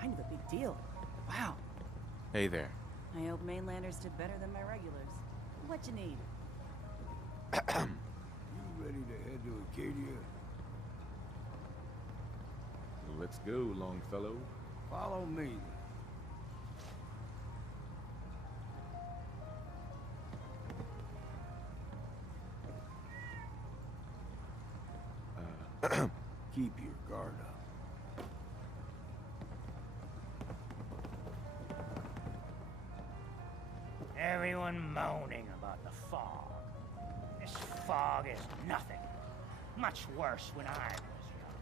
kind of a big deal. Wow. Hey there. I hope mainlanders did better than my regulars. What you need? You ready to head to Acadia? Let's go, Longfellow. Follow me. Keep your guard up. Everyone moaning about the fog. This fog is nothing. Much worse when I was young.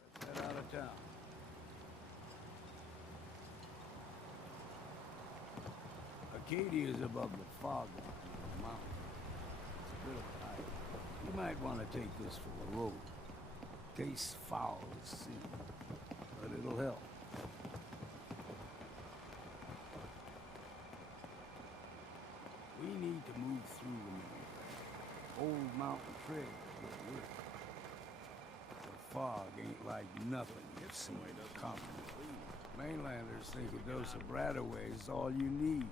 Let's head out of town. Acadia is above the fog line of the mountain. It's a bit of a hike. You might want to take this for the road. Tastes foul as sin, but it'll help. We need to move through the mainland. Old mountain trail is where we're. The fog ain't like nothing you've seen coming. Mainlanders think a dose of Bradaway is all you need.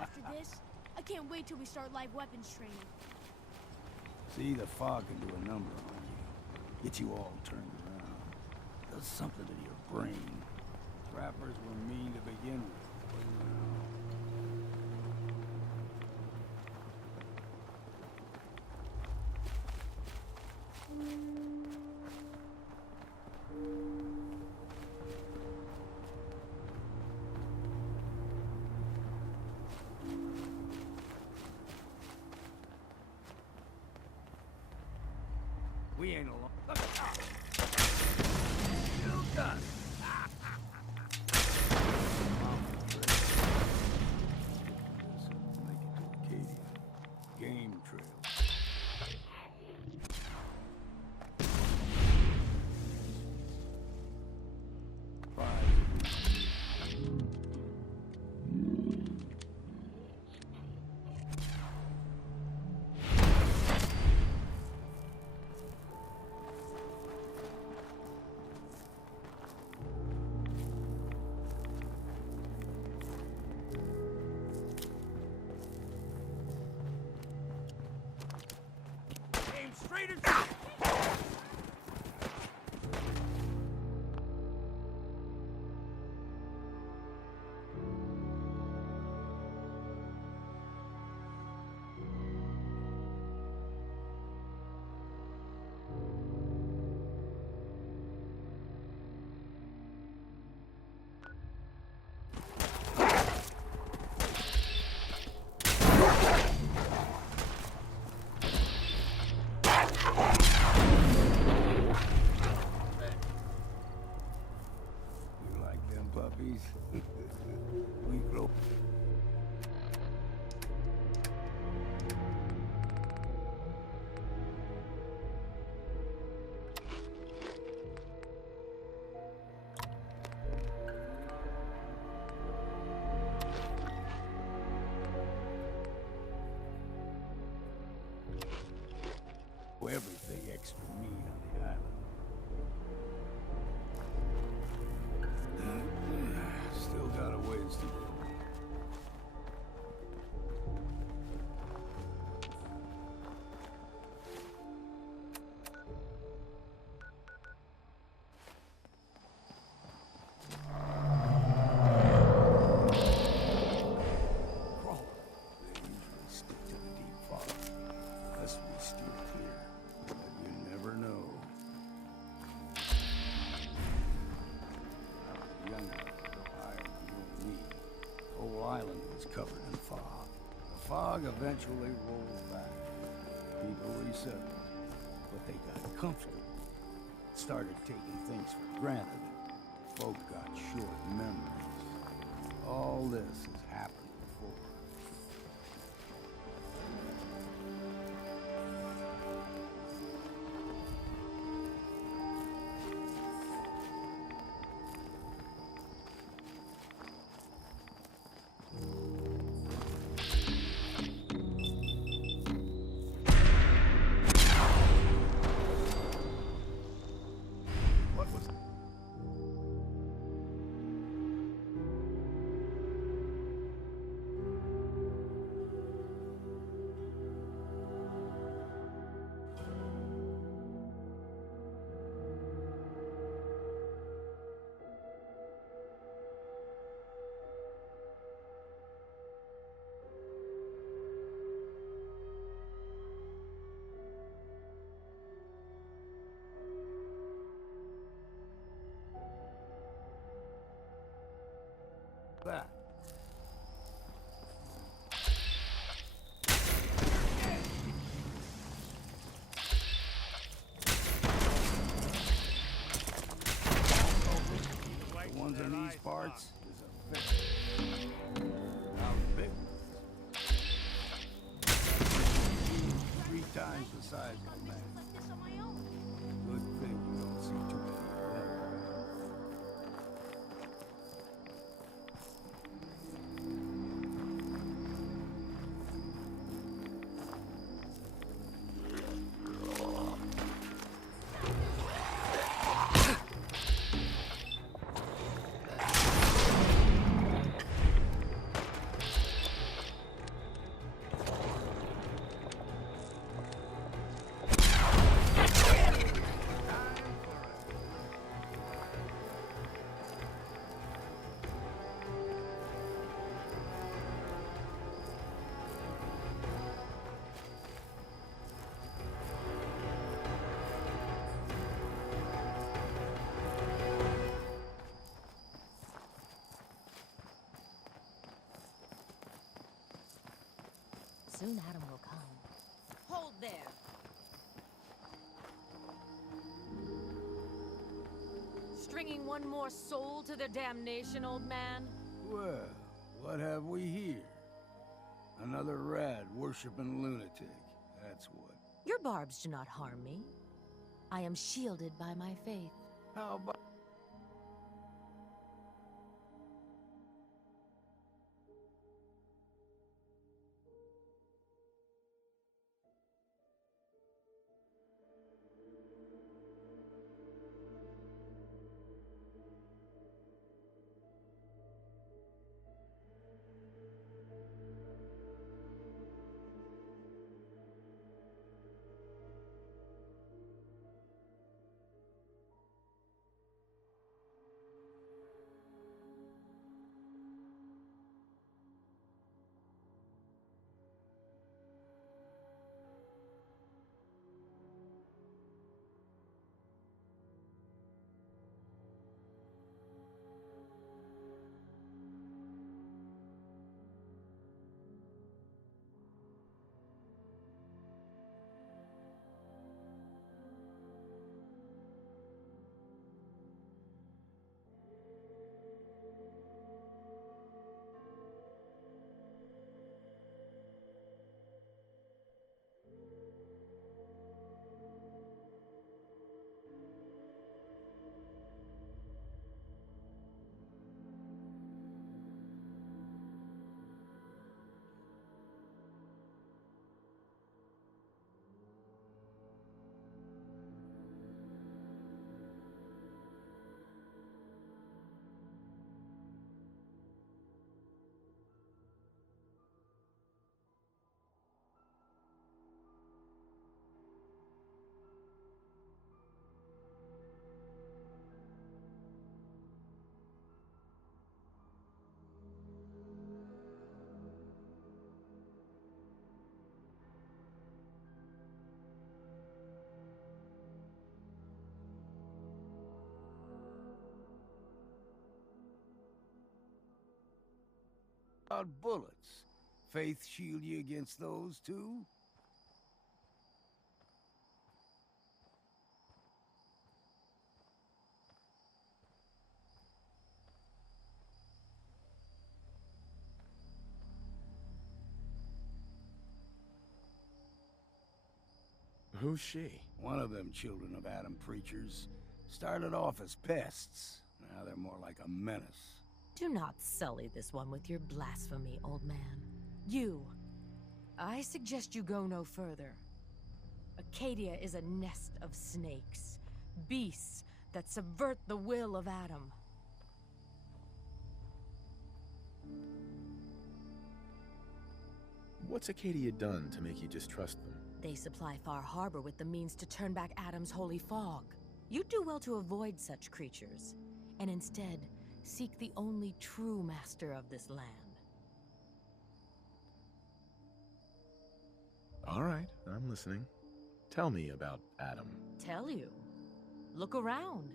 After this, I can't wait till we start live weapons training. See, the fog can do a number on you. Get you all turned around. Does something to your brain. Trappers were mean to begin with. We ain't alone. Look out! You done. Make it to Acadia. Game trail. Straight in front. Puppies. We grow. Everything extra meat on the island. Still got a ways to go. Crawler. They usually stick to the deep fog. Unless we steer clear. But you never know. Younger. The whole island was covered in fog. The fog eventually rolled back. People resettled, but they got comfortable. Started taking things for granted. Folk got short memories. All this has happened before. hearts is a victim. Now big ones. 3 times the size of a man. Like this on my own. Good thing you don't see too many of them. Soon Adam will come. Hold there. Stringing one more soul to their damnation, old man? Well, what have we here? Another rad worshipping lunatic. That's what. Your barbs do not harm me. I am shielded by my faith. How about... about bullets? Faith shield you against those, too? Who's she? One of them children of Adam preachers. Started off as pests. Now they're more like a menace. Do not sully this one with your blasphemy, old man. You. I suggest you go no further. Acadia is a nest of snakes. Beasts that subvert the will of Adam. What's Acadia done to make you distrust them? They supply Far Harbor with the means to turn back Adam's holy fog. You'd do well to avoid such creatures, and instead seek the only true master of this land. All right, I'm listening. Tell me about Adam. Tell you. Look around.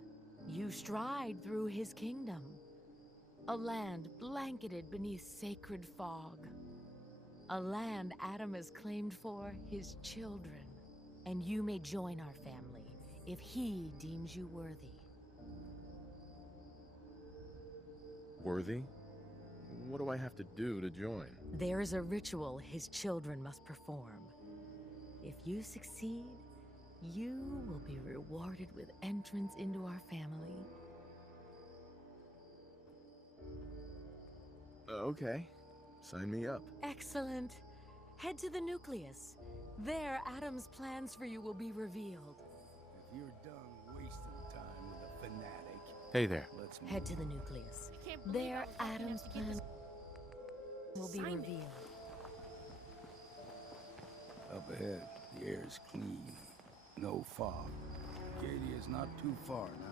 You stride through his kingdom. A land blanketed beneath sacred fog. A land Adam has claimed for his children. And you may join our family if he deems you worthy. Worthy? What do I have to do to join? There is a ritual his children must perform. If you succeed, you will be rewarded with entrance into our family. Okay. Sign me up. Excellent. Head to the nucleus. There, Adam's plans for you will be revealed. If you're done wasting time with a fanatic, Hey there. let's Head to the nucleus. I can't believe There, I was lucky Adam's enough to get plan will be assignment. revealed. Up ahead, the air's clean. No fog. Acadia's not too far now.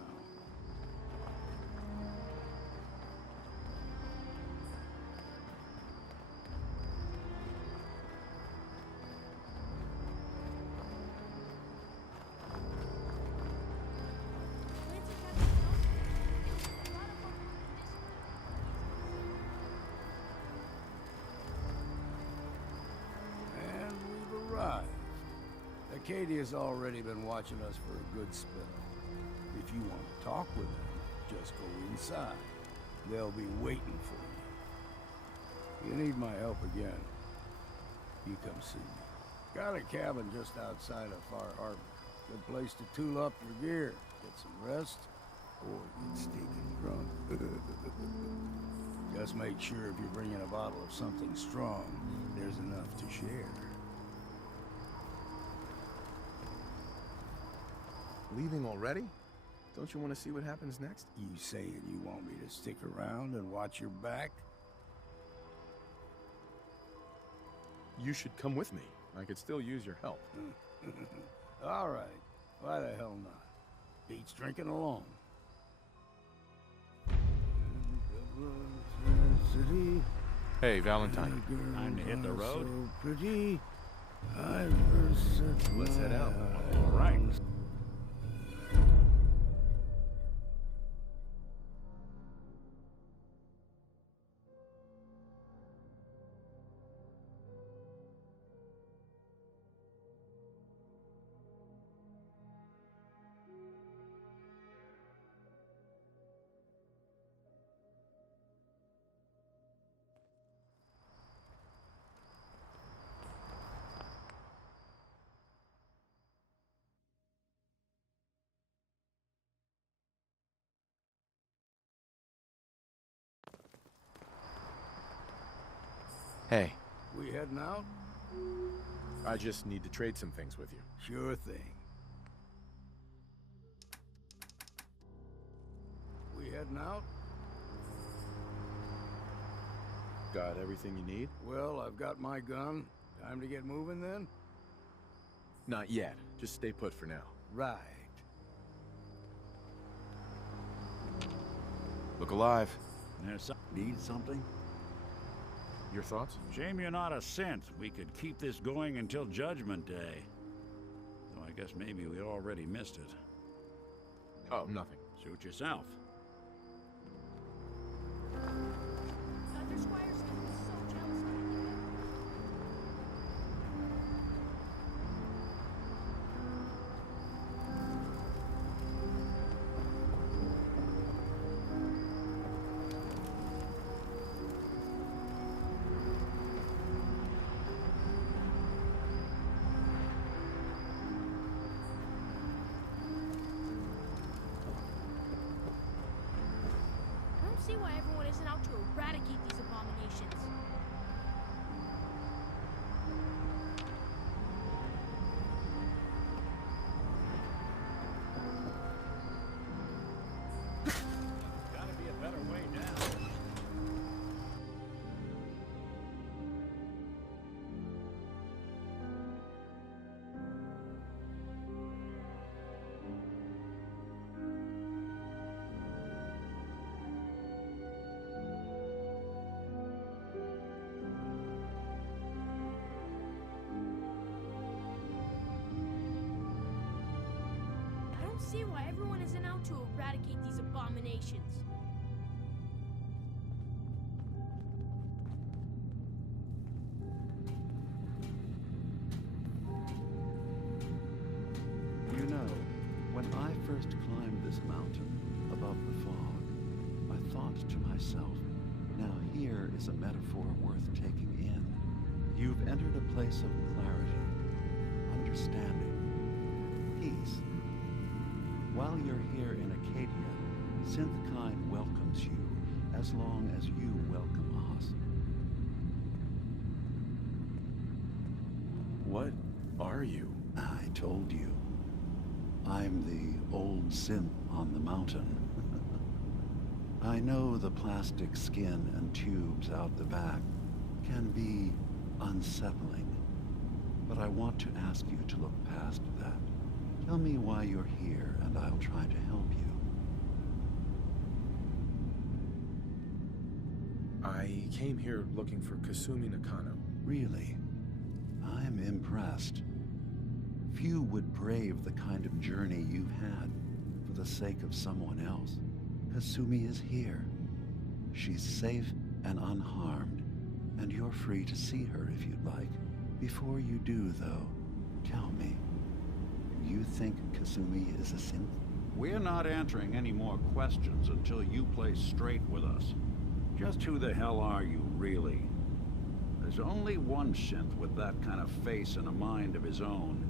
And we've arrived. Acadia's already been watching us for a good spell. If you want to talk with them, just go inside. They'll be waiting for you. You need my help again, you come see me. Got a cabin just outside of Far Harbor. Good place to tool up your gear, get some rest, or get stinking drunk. Just make sure if you're bringing a bottle of something strong, there's enough to share. Leaving already? Don't you want to see what happens next? You saying you want me to stick around and watch your back? You should come with me. I could still use your help. All right. Why the hell not? Beats drinking alone. Hey, Valentine. Time to hit the road. So pretty. Let's head out. All right. Hey, We heading out? I just need to trade some things with you. Sure thing. We heading out? Got everything you need? Well, I've got my gun. Time to get moving then? Not yet. Just stay put for now. Right. Look alive. Need something? Your thoughts? Shame you're not a synth. We could keep this going until Judgment Day. Though I guess maybe we already missed it. Oh, nothing. Suit yourself. Dr. Squires was so jealous of me. I don't see why everyone isn't out to eradicate these abominations. Gotta be a better way down. I don't see why everyone isn't out to eradicate these abominations. You know, when I first climbed this mountain above the fog, I thought to myself, Now here is a metaphor worth taking in. You've entered a place of clarity, understanding, peace. While you're here in Acadia, Synthkind welcomes you as long as you welcome us. What are you? I told you. I'm the old synth on the mountain. I know the plastic skin and tubes out the back can be unsettling, but I want to ask you to look past that. Tell me why you're here, and I'll try to help you. I came here looking for Kasumi Nakano. Really? I'm impressed. Few would brave the kind of journey you've had for the sake of someone else. Kasumi is here. She's safe and unharmed, and you're free to see her if you'd like. Before you do, though, tell me, do you think Kasumi is a synth? We're not answering any more questions until you play straight with us. Just who the hell are you, really? There's only one synth with that kind of face and a mind of his own.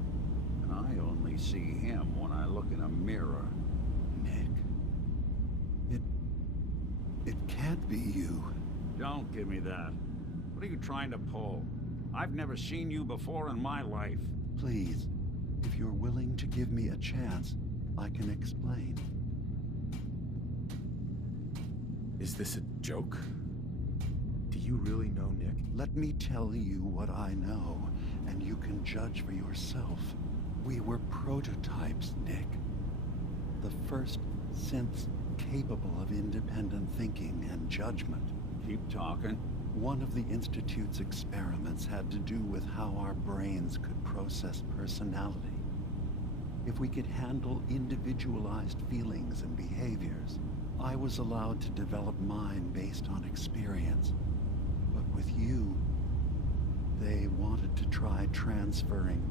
And I only see him when I look in a mirror. Nick. It can't be you. Don't give me that. What are you trying to pull? I've never seen you before in my life. Please, if you're willing to give me a chance, I can explain. Is this a joke? Do you really know Nick? Let me tell you what I know, and you can judge for yourself. We were prototypes, Nick. The first synths capable of independent thinking and judgment. Keep talking. One of the Institute's experiments had to do with how our brains could process personality. If we could handle individualized feelings and behaviors, I was allowed to develop mine based on experience. But with you, they wanted to try transferring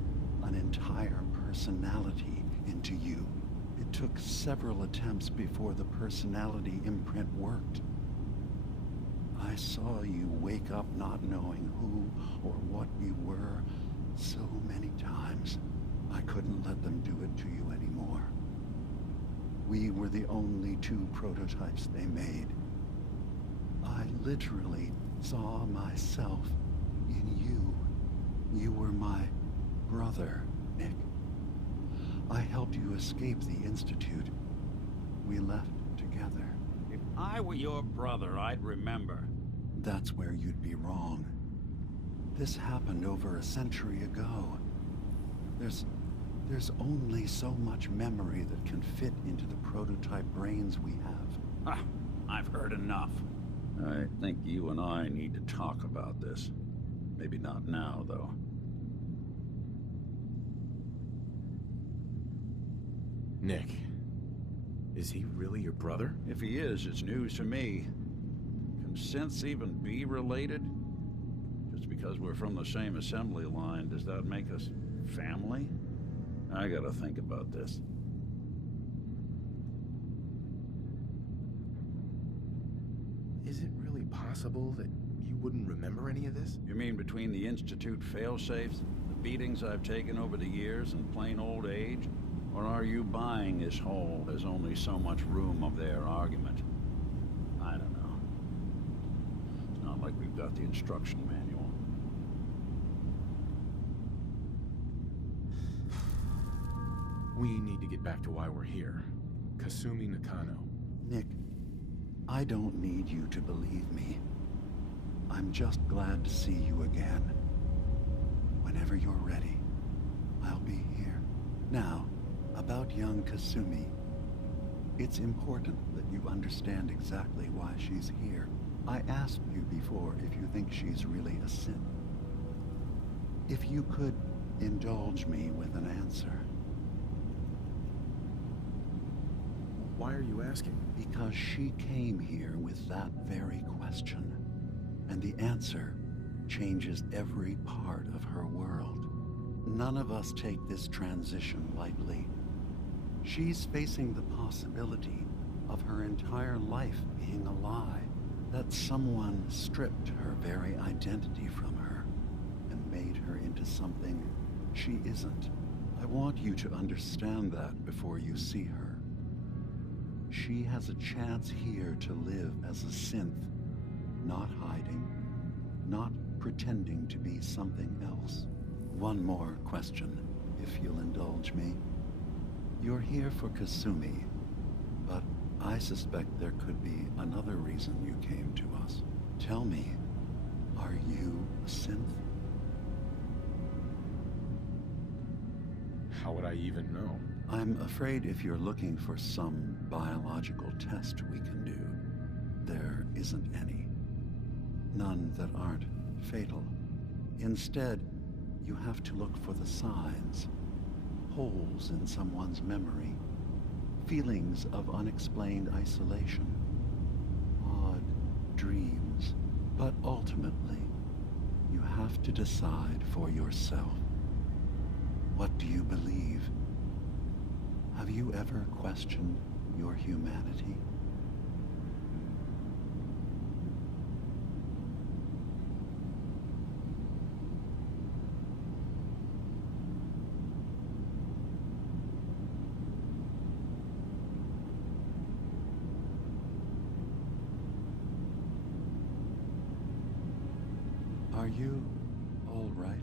an entire personality into you. It took several attempts before the personality imprint worked. I saw you wake up not knowing who or what you were so many times. I couldn't let them do it to you anymore. We were the only two prototypes they made. I literally saw myself in you. You were my brother, Nick. I helped you escape the Institute. We left together. If I were your brother, I'd remember. That's where you'd be wrong. This happened over a century ago. There's only so much memory that can fit into the prototype brains we have. Ah, I've heard enough. I think you and I need to talk about this. Maybe not now, though. Nick, is he really your brother? If he is, it's news to me. Can synths even be related? Just because we're from the same assembly line, does that make us family? I gotta think about this. Is it really possible that you wouldn't remember any of this? You mean between the Institute failsafes, the beatings I've taken over the years, and plain old age? Or are you buying this whole "there's only so much room" of their argument? I don't know. It's not like we've got the instruction manual. We need to get back to why we're here. Kasumi Nakano. Nick, I don't need you to believe me. I'm just glad to see you again. Whenever you're ready, I'll be here. Now, about young Kasumi. It's important that you understand exactly why she's here. I asked you before if you think she's really a synth. If you could indulge me with an answer. Why are you asking? Because she came here with that very question. And the answer changes every part of her world. None of us take this transition lightly. She's facing the possibility of her entire life being a lie. That someone stripped her very identity from her and made her into something she isn't. I want you to understand that before you see her. She has a chance here to live as a synth, not hiding, not pretending to be something else. One more question, if you'll indulge me. You're here for Kasumi, but I suspect there could be another reason you came to us. Tell me, are you a synth? How would I even know? I'm afraid if you're looking for some biological test we can do, there isn't any. None that aren't fatal. Instead, you have to look for the signs, holes in someone's memory, feelings of unexplained isolation, odd dreams. But ultimately, you have to decide for yourself. What do you believe? Have you ever questioned your humanity? Are you all right?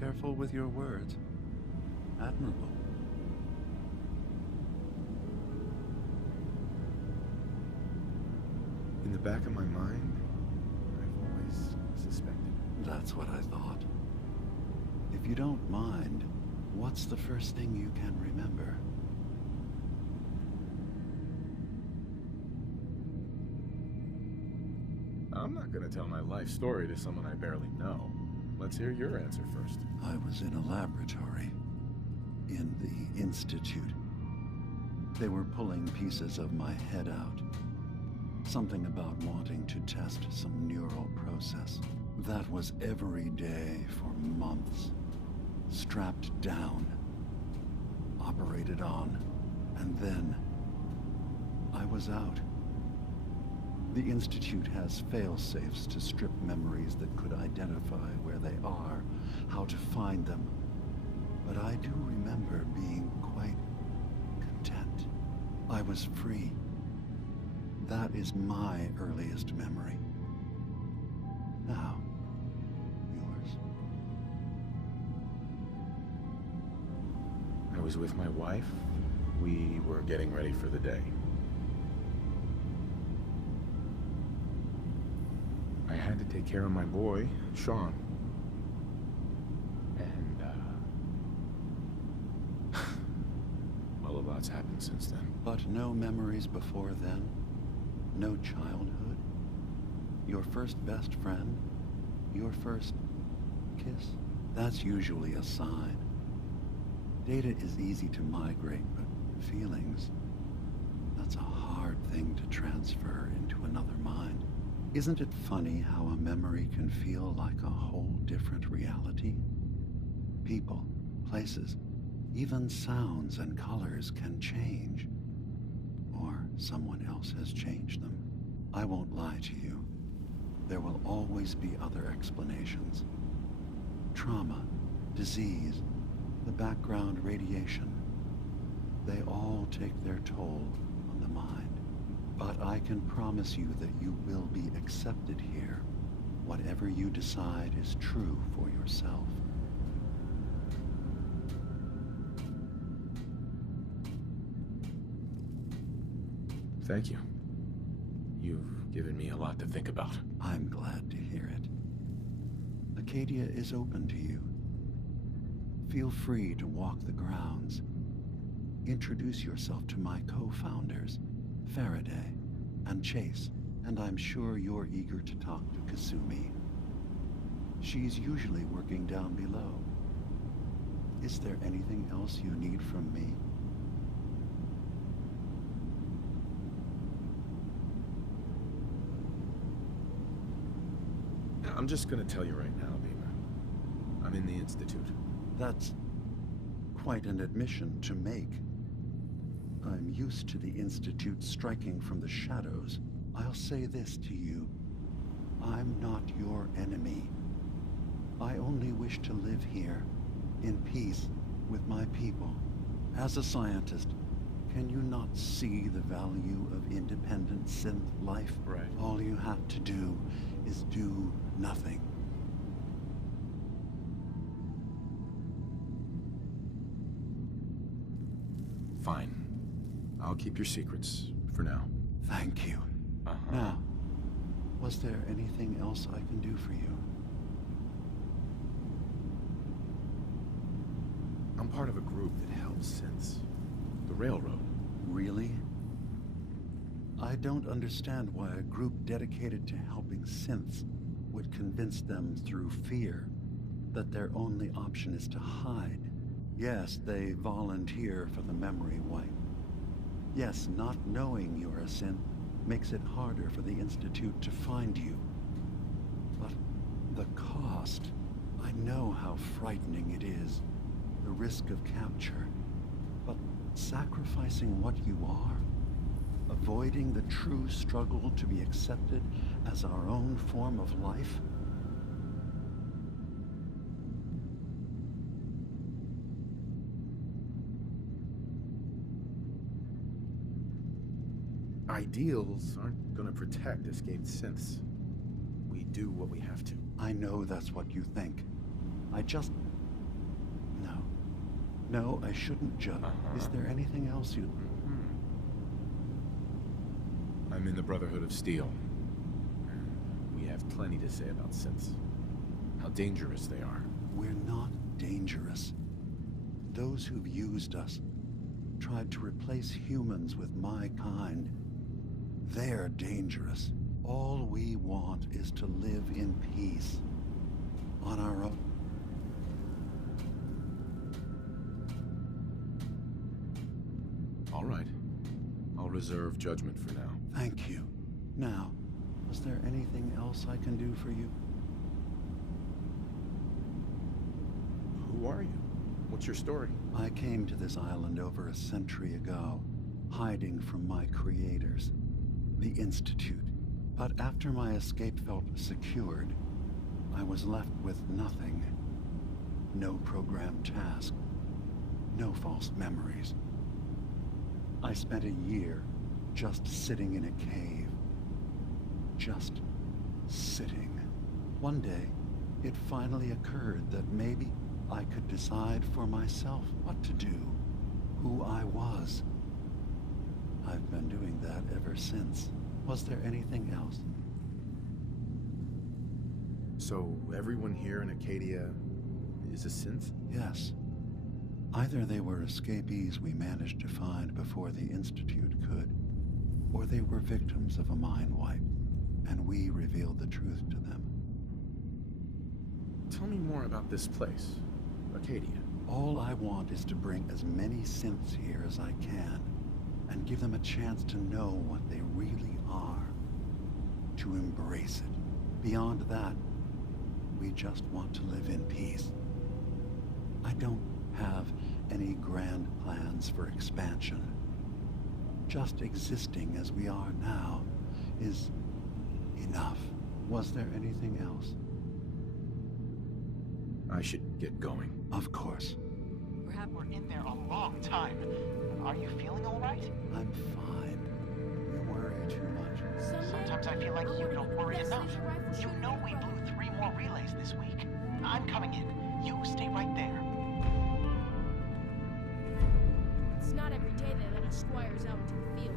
Careful with your words. Admirable. In the back of my mind, I've always suspected. That's what I thought. If you don't mind, what's the first thing you can remember? I'm not gonna tell my life story to someone I barely know. Let's hear your answer first. I was in a laboratory. In the Institute. They were pulling pieces of my head out. Something about wanting to test some neural process. That was every day for months. Strapped down. Operated on. And then I was out. The Institute has fail-safes to strip memories that could identify where they are, how to find them. But I do remember being quite content. I was free. That is my earliest memory. Now, yours. I was with my wife. We were getting ready for the day. I had to take care of my boy, Sean. And, well, a lot's happened since then. But no memories before then? No childhood? Your first best friend? Your first kiss? That's usually a sign. Data is easy to migrate, but feelings, that's a hard thing to transfer into another mind. Isn't it funny how a memory can feel like a whole different reality? People, places, even sounds and colors can change. Or someone else has changed them. I won't lie to you. There will always be other explanations. Trauma, disease, the background radiation. They all take their toll on the mind. But I can promise you that you will be accepted here. Whatever you decide is true for yourself. Thank you. You've given me a lot to think about. I'm glad to hear it. Acadia is open to you. Feel free to walk the grounds. Introduce yourself to my co-founders, Faraday and Chase, and I'm sure you're eager to talk to Kasumi. She's usually working down below. Is there anything else you need from me? I'm just gonna tell you right now, DiMA. I'm in the Institute. That's quite an admission to make. I'm used to the Institute striking from the shadows. I'll say this to you. I'm not your enemy. I only wish to live here, in peace, with my people. As a scientist, can you not see the value of independent synth life? Right. All you have to do is do nothing. Fine. I'll keep your secrets, for now. Thank you. Now, was there anything else I can do for you? I'm part of a group that helps synths. The Railroad. Really? I don't understand why a group dedicated to helping synths would convince them through fear that their only option is to hide. Yes, they volunteer for the memory wipe. Yes, not knowing you're a synth makes it harder for the Institute to find you. But the cost, I know how frightening it is. The risk of capture. But sacrificing what you are, avoiding the true struggle to be accepted as our own form of life? Ideals aren't gonna protect escaped synths. We do what we have to. I know that's what you think. I just... No, I shouldn't judge. Is there anything else you... I'm in the Brotherhood of Steel. We have plenty to say about synths. How dangerous they are. We're not dangerous. Those who've used us, tried to replace humans with my kind, they're dangerous. All we want is to live in peace. On our own. All right. I'll reserve judgment for now. Thank you. Now, is there anything else I can do for you? Who are you? What's your story? I came to this island over a century ago, hiding from my creators, the Institute. But after my escape felt secured, I was left with nothing. No programmed task. No false memories. I spent a year just sitting in a cave. Just sitting. One day, it finally occurred that maybe I could decide for myself what to do, who I was. I've been doing that ever since. Was there anything else? So, everyone here in Acadia is a synth? Yes. Either they were escapees we managed to find before the Institute could, or they were victims of a mind wipe, and we revealed the truth to them. Tell me more about this place, Acadia. All I want is to bring as many synths here as I can, and give them a chance to know what they really are. To embrace it. Beyond that, we just want to live in peace. I don't have any grand plans for expansion. Just existing as we are now is enough. Was there anything else? I should get going. Of course. We're in there a long time. Are you feeling all right? I'm fine. You worry too much. Sometimes I feel like you don't worry enough. You know we blew 3 more relays this week. I'm coming in. You stay right there. It's not every day they let us squires out into the field.